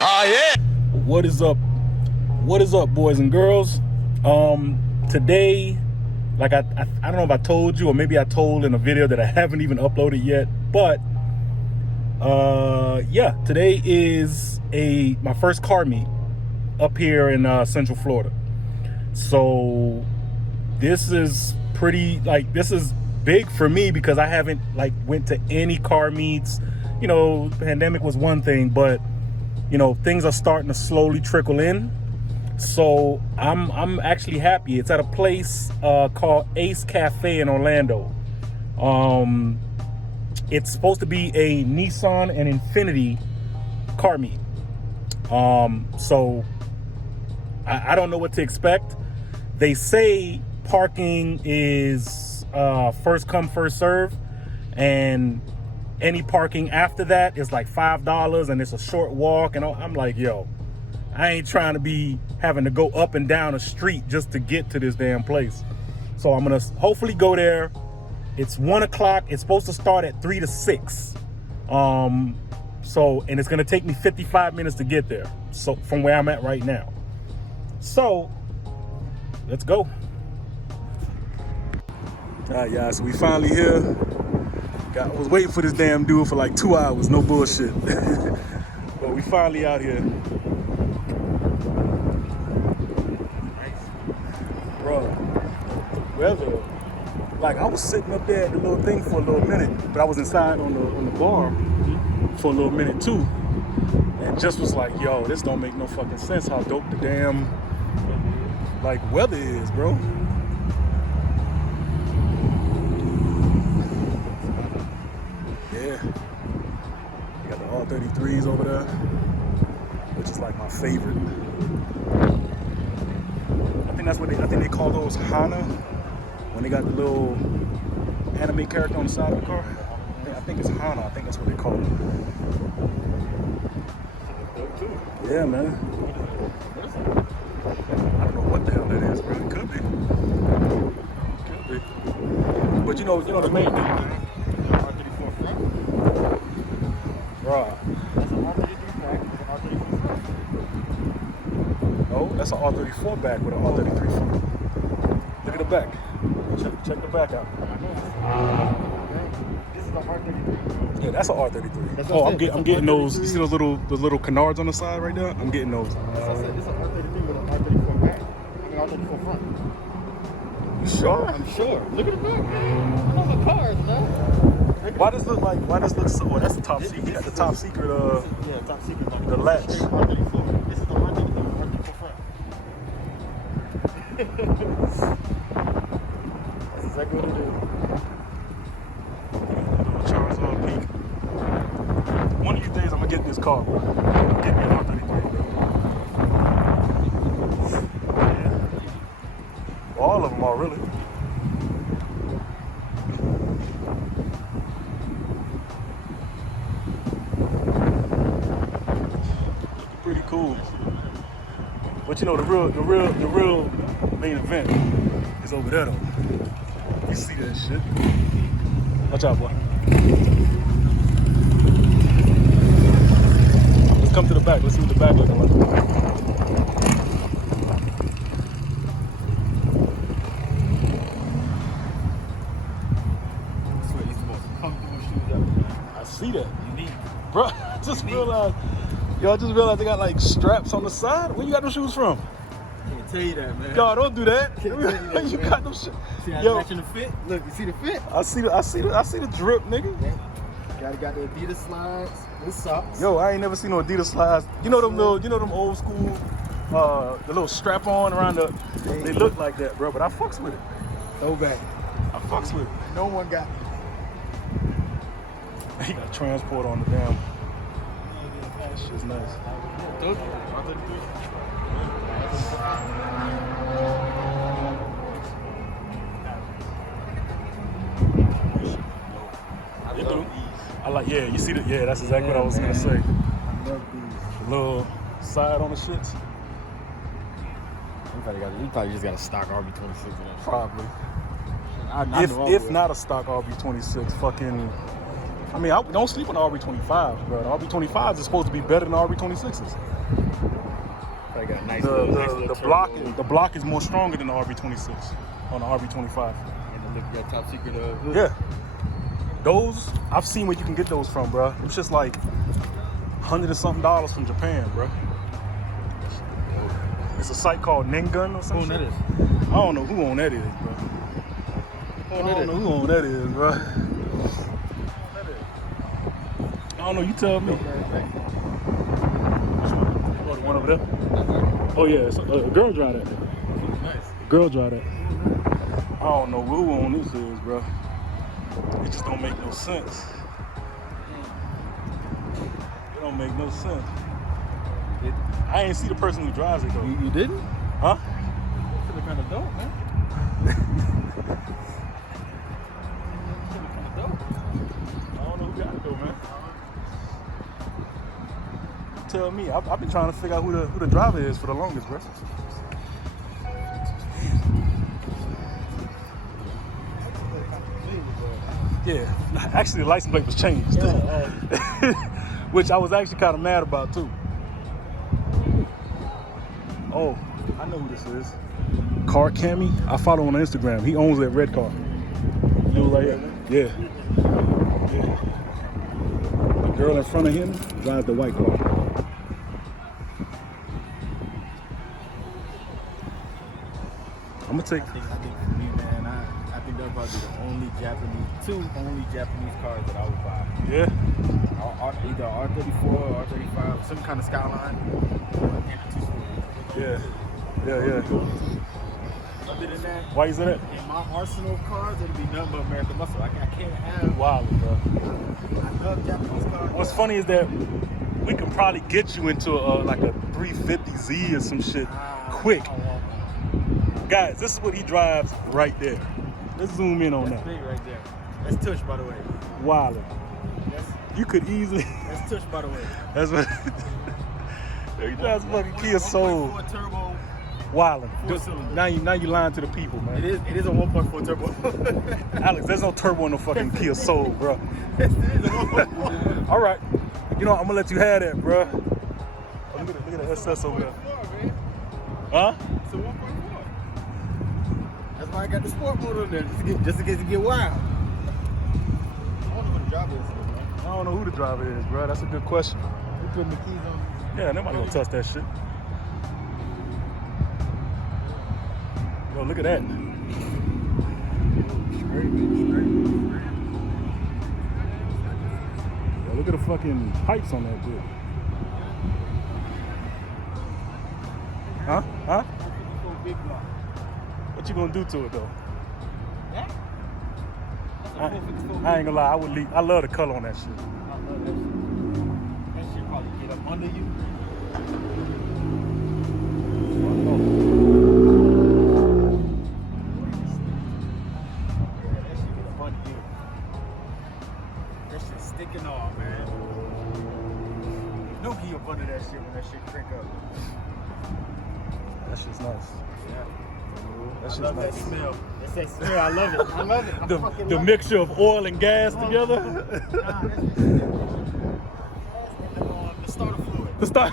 Oh yeah. What is up? What is up, boys and girls? Today, like I don't know if I told you, or maybe I told in a video that I haven't even uploaded yet, but yeah, today is my first car meet up here in Central Florida. So this is this is big for me because I haven't went to any car meets. You know, pandemic was one thing, but you know, things are starting to slowly trickle in. So I'm actually happy. It's at a place called Ace Cafe in Orlando. It's supposed to be a Nissan and Infiniti car meet. So I don't know what to expect. They say parking is first come, first serve, and any parking after that is like $5, and it's a short walk. And I'm like, yo, I ain't trying to be having to go up and down a street just to get to this damn place. So I'm gonna hopefully go there. It's 1 o'clock. It's supposed to start at 3 to 6. And it's gonna take me 55 minutes to get there. So from where I'm at right now. So let's go. All right, y'all. So we finally here. I was waiting for this damn dude for like 2 hours. No bullshit. But we finally out here. Bro, the weather, I was sitting up there at the little thing for a little minute, but I was inside on the bar for a little minute too, and just was like, yo, this don't make no fucking sense how dope the damn weather is, bro. Yeah, you got the R33s over there, which is like my favorite. I think they call those Hana when they got the little anime character on the side of the car. I think it's Hana. I think that's what they call it. Yeah, man. I don't know what the hell that is, bro. It could be. Could be. But you know the main thing. R34 front. Right. That's an R33 back with an R34 front. No, that's an R34 back with an R33 front. Look at the back. Check the back out. This is an R33. Yeah, that's an R33. Oh, I'm getting those. You see those little canards on the side right there? I'm getting those. This is an R33 with an R34 back. I mean R34 front. You sure? I'm sure. Look at the back. I know the cars, man. Why does look so? Oh, that's the top secret. You got the top secret. Yeah, top secret. The latch. R34. This is the R34 front. That's exactly what it is. Charles Peak. One of these days, I'm gonna get this car, bro. I'm gonna get me an R33, bro. Yeah. Well, all of them are really. Looking pretty cool. But you know, the real main event is over there, though. You see that shit? Watch out, boy. Let's come to the back. Let's see what the back looking like. That's what these the most comfortable shoes ever, man. I see that. Unique. Bro, I just realized they got straps on the side. Where you got those shoes from? I can't tell you that, man. Yo, don't do that. Can't tell you that, You man. got them shit. See how Yo, it's matching the fit? Look, you see the fit? I see the drip, nigga. Yeah. Got the Adidas slides with socks. Yo, I ain't never seen no Adidas slides. You know them old school, the little strap on around the. They look like that, bro. But I fucks with it. No back. I fucks with it. No one got me. He got transport on the damn. That shit's nice. Told you. R33. They do. You see that's exactly what I was gonna say. I love these. Little side on the shits. You probably just got a stock RB26 in that. Probably. I If not a stock RB26, fucking I mean, I don't sleep on the RB25s, bro. The RB25s is supposed to be better than the RB26s. I got a nice The block is more stronger than the RB26 on the RB25. And the look, that top secret hood. Yeah. Those, I've seen where you can get those from, bro. It's just like $100 and something from Japan, bro. It's a site called Ningun or something. Who that is? I don't know who on that is, bro. I don't know who on that is, bro. I don't know, you tell me. Oh, the one over there? Oh yeah, it's a girl drive that. Nice. Girl drive that. I don't know who on this is, bro. It just don't make no sense. It don't make no sense. I ain't see the person who drives it though. You didn't? Huh? That's kind of dope, man. I don't know who got it though, man. Tell me, I've been trying to figure out who the driver is for the longest, bro. Yeah, actually the license plate was changed too, which I was actually kind of mad about too. Oh, I know who this is. Car Cammy. I follow him on Instagram. He owns that red car. You know, like, yeah. The girl in front of him drives the white car. I'm gonna take. I think for me, man, I think that's probably the two only Japanese cars that I would buy. Yeah. Either R34 or R35, some kind of Skyline. Yeah. Other than that, Why is that? in my arsenal of cars, it'll be nothing but American muscle. I can't have. Wow, bro. I love Japanese cars. What's funny is that we can probably get you into like a 350Z or some shit quick. Guys, this is what he drives right there. Let's zoom in on That's that. big right there. That's Tush, by the way. Wildin'. That's You could easily. Tush, by the way. That's what. He drives fucking Kia Soul. 1.4 turbo. Wildin'. Four-cylinder. Now you lying to the people, man. It is a 1.4 turbo. Alex, there's no turbo in the fucking Kia Soul, bro. It is a 1.4. All right. You know, I'm gonna let you have that, bro. Oh, look at the SS over there. Huh? It's a 1.4. That's why I got the sport mode on there, just in case it get wild. I don't know who the driver is, man. I don't know who the driver is, bro. That's a good question. Who putting the keys on? Yeah, nobody gonna touch that shit. Yo, look at that. Yo, look at the fucking pipes on that bitch. Huh? Big block. What you gonna do to it though? That? I ain't gonna lie, I love the color on that shit. I love that shit. That shit probably get up under you. That shit sticking off, man. No key up under that shit when that shit crank up. That shit's nice. Yeah. That shit's I love nice. that smell. That's that smell. I love it. I love it. I fucking The love mixture of oil and gas together. Nah, the starter fluid. The start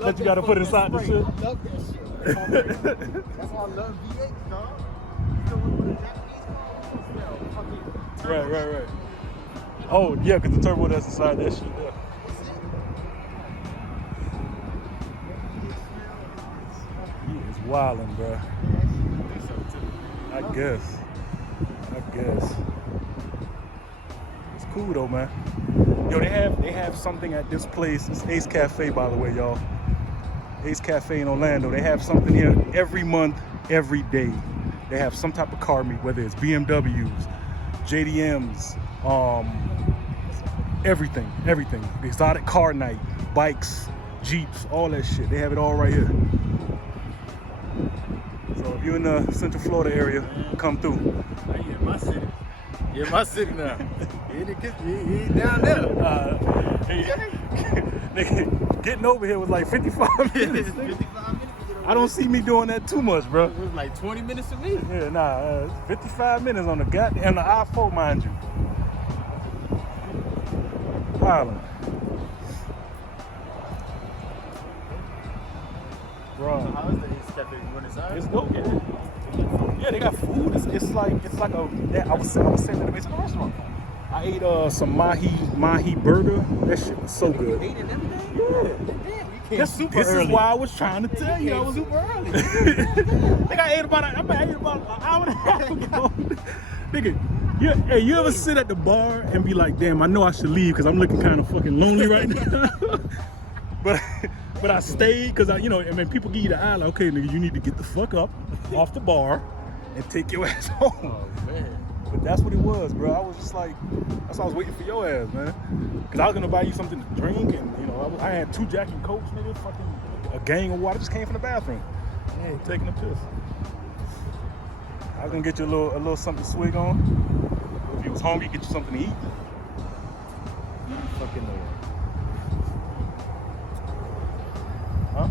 that you gotta put inside the spray. shit. I love that shit. That's why I love V8, dog. You know what a Japanese car smell? Right. Oh yeah, cause the turbo that's inside that shit. Yeah. He is wildin', bro. I guess. It's cool though, man. Yo, they have something at this place. It's Ace Cafe, by the way, y'all. Ace Cafe in Orlando. They have something here every month, every day. They have some type of car meet, whether it's BMWs, JDMs, everything. Exotic car night, bikes, Jeeps, all that shit. They have it all right here. So if you're in the Central Florida area, come through. You're in my city. You're in my city now. You ain't down there. Nigga, getting over here was like 55 minutes. 55 minutes. I don't see me doing that too much, bro. It was like 20 minutes for me. Yeah, nah, it's 55 minutes on the goddamn the I-4, mind you. Island. Bro, How is the East Cafe in Buenos Aires? it's dope. Yeah, they got food. It's like a. Yeah, I was sitting in the basement restaurant. I ate some mahi burger. That shit was so good. Ate and everything? Yeah. Damn, you came This is why I was trying to tell you. I was super early. I think I ate about an hour and a half ago. Nigga, hey, you ever sit at the bar and be like, damn, I know I should leave because I'm looking kind of fucking lonely right now. But I stayed because people give you the eye like, okay, nigga, you need to get the fuck up off the bar and take your ass home. Oh, man. But that's what it was, bro. I was just like, that's why I was waiting for your ass, man. Because I was going to buy you something to drink, and, I had 2 Jack and Cokes, nigga, fucking a gang of water. Just came from the bathroom. Hey, taking a piss. I was going to get you a little something to swig on. If you was hungry, get you something to eat. You fucking know. Huh?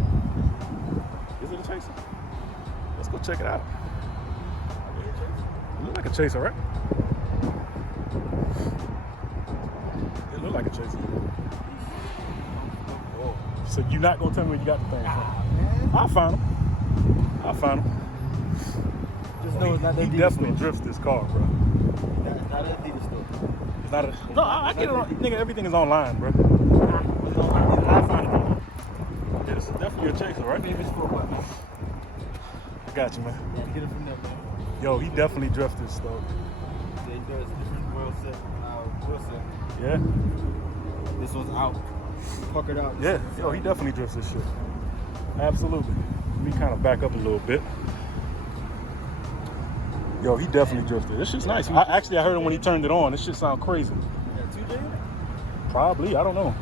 Is it a chaser? Let's go check it out. It look like a chaser, right? It look like a chaser. Oh. So you're not gonna tell me where you got the thing from? I'll find him. Just know it's not that He definitely drifts this car, bro. It's not a Adidas store. It's not a. No, I get it. Nigga, everything is online, bro. I'll find it. Yeah, this is definitely a chaser, right? Maybe it's for what? I got you, man. Yeah, get it from there, man. Yo, he definitely drifts this stuff. They does different world set. Yeah? This one's out. Puckered out. Yeah. Yo, he definitely drifts this shit. Absolutely. Let me kind of back up a little bit. Yo, he definitely drifted. This shit's nice. I heard him when he turned it on. This shit sound crazy. Yeah, 2J? Probably. I don't know.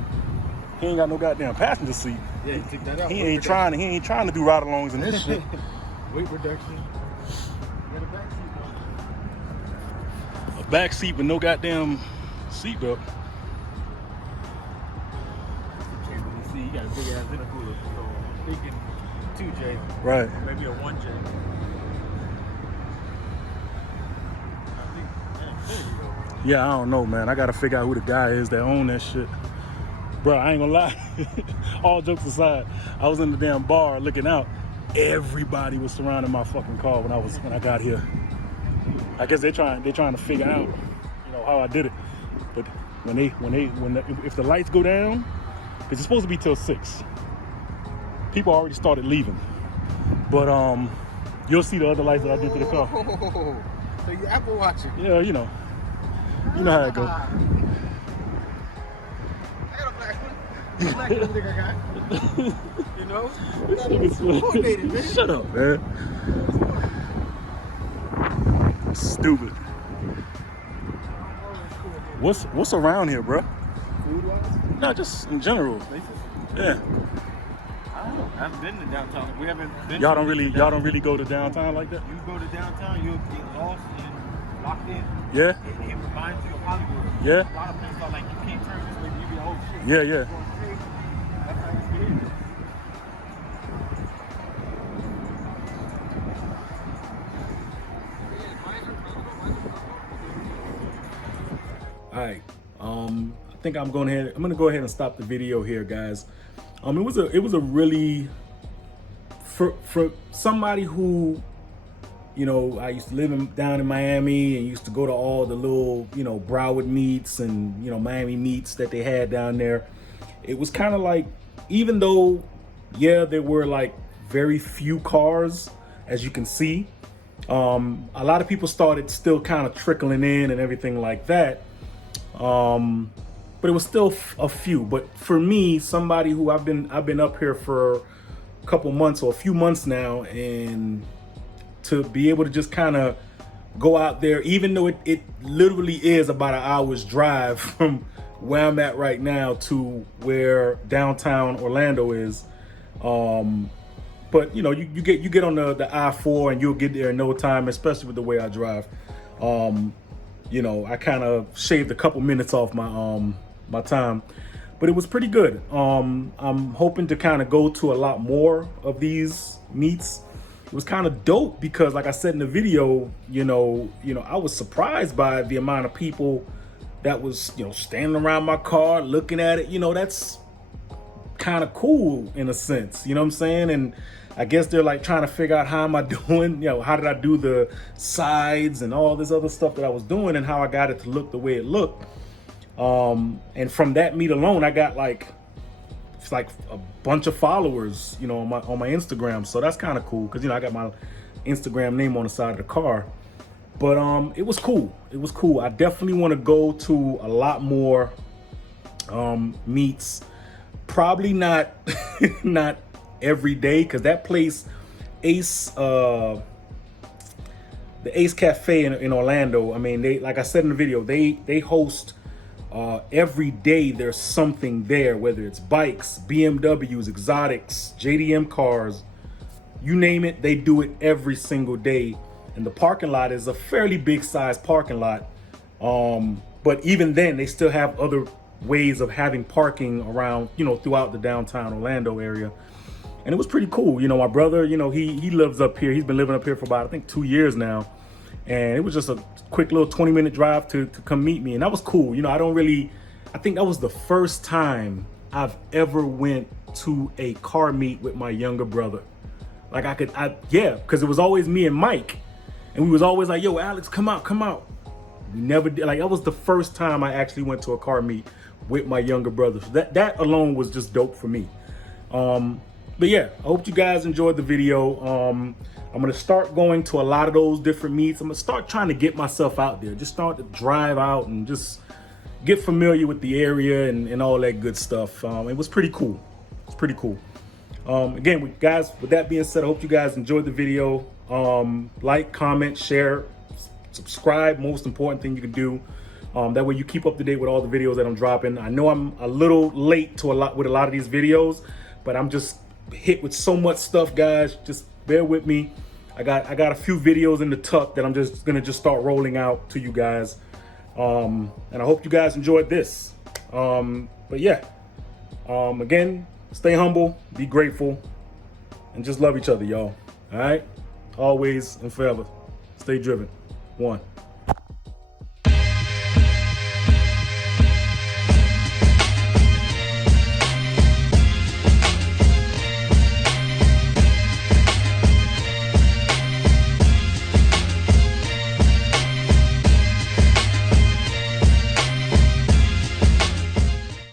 He ain't got no goddamn passenger seat. Yeah, you took that out. He ain't trying to do ride-alongs in this shit. Weight reduction. You got a back seat, though. A back seat with no goddamn seatbelt. You can't really see. You got a big ass intercooler. So I'm thinking 2J. Right. Maybe a 1J. Yeah, I don't know, man. I gotta figure out who the guy is that own that shit. Bro, I ain't gonna lie. All jokes aside, I was in the damn bar looking out. Everybody was surrounding my fucking car when I got here. I guess they're trying to figure out, how I did it. But if the lights go down, because it's supposed to be till 6. People already started leaving. But you'll see the other lights that I did to the car. So you Apple watching? Yeah, you know how it goes. I got a black one. Black one, think I got. You know? Coordinated, man. Shut up, man. Stupid. What's around here, bro? Food-wise? No, just in general. Places? Yeah. I don't know. I haven't been to downtown. We haven't been. Y'all don't really go to downtown like that? You go to downtown, you'll get lost and locked in. Yeah. It reminds you of Hollywood. Yeah. A lot of places are like, you can't turn this way, you be oh shit. Yeah, yeah. That's how it's been. All right. I think I'm gonna go ahead and stop the video here, guys. It was a really for somebody who, I used to live down in Miami and used to go to all the little, Broward meets and, Miami meets that they had down there. It was kind of like, even though, yeah, there were like very few cars, as you can see, a lot of people started still kind of trickling in and everything like that. But it was still a few. But for me, somebody who I've been up here for a couple months or a few months now, and to be able to just kind of go out there, even though it literally is about an hour's drive from where I'm at right now to where downtown Orlando is. But you get on the I-4 and you'll get there in no time, especially with the way I drive. I kind of shaved a couple minutes off my time, but it was pretty good. I'm hoping to kind of go to a lot more of these meets. It was kind of dope because, like I said in the video, I was surprised by the amount of people that was, standing around my car looking at it. That's kind of cool in a sense, you know what I'm saying? And I guess they're like trying to figure out how am I doing, how did I do the sides and all this other stuff that I was doing and how I got it to look the way it looked. And from that meet alone, I got it's like a bunch of followers, on my Instagram. So that's kind of cool because, I got my Instagram name on the side of the car. But it was cool. It was cool. I definitely want to go to a lot more meets. Probably not not every day, because that place, Ace, the Ace Cafe in Orlando. I mean, they, like I said in the video, they host every day. There's something there, whether it's bikes, BMWs, exotics, JDM cars, you name it. They do it every single day. And the parking lot is a fairly big size parking lot. But even then, they still have other ways of having parking around, throughout the downtown Orlando area. And it was pretty cool. My brother, he lives up here. He's been living up here for about, I think, 2 years now. And it was just a quick little 20-minute drive to come meet me. And that was cool. I think that was the first time I've ever went to a car meet with my younger brother. Because it was always me and Mike. And we was always like, yo, Alex, come out. We never did. That was the first time I actually went to a car meet with my younger brother. So that alone was just dope for me. But yeah, I hope you guys enjoyed the video. I'm gonna start going to a lot of those different meets. I'm gonna start trying to get myself out there. Just start to drive out and just get familiar with the area and all that good stuff. It was pretty cool. It's pretty cool. Again, guys, with that being said, I hope you guys enjoyed the video. Like, comment, share, subscribe. Most important thing you can do. That way you keep up to date with all the videos that I'm dropping. I know I'm a little late to with a lot of these videos, but I'm just hit with so much stuff, guys. Just bear with me. I got a few videos in the tuck that I'm just gonna start rolling out to you guys. And I hope you guys enjoyed this. But yeah, again, stay humble, be grateful, and just love each other, y'all. All right? Always and forever. Stay driven. 1.